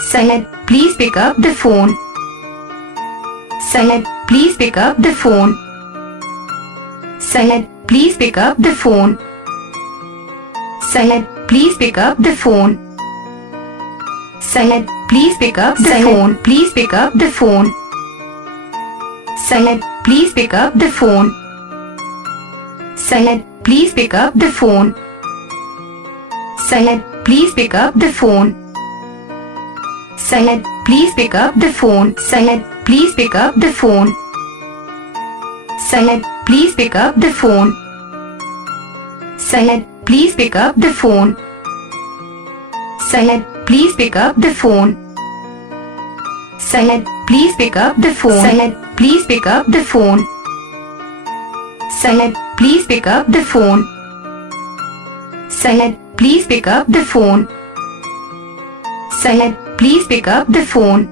Syed, please pick up the phone. Syed, please pick up the phone. Syed, please pick up the phone. Syed, please pick up the phone. Syed, please pick up the phone. Please pick up the phone. Syed, please pick up the phone. Syed, please pick up the phone. Syed, please pick up the phone. Syed, please pick up the phone. Syed, please pick up the phone. Syed, please pick up the phone. Syed, please pick up the phone. Syed, please pick up the phone. Syed, please pick up the phone. Syed, please pick up the phone. Syed, please pick up the phone. Syed, please pick up the phone. Syed, please pick up the phone.